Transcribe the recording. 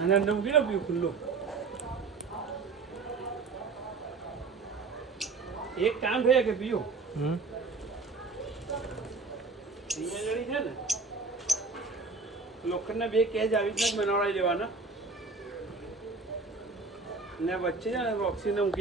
અને અંદર મૂકી દો પીવું ખુલ્લો. એક કામ થયા કે પીવું અહીંયા છે ને લોખંડના 2 કેજ આવી રીતના જ બનાવડાવી દેવાના ને વચ્ચે છે ને ઓક્સિજન મૂકી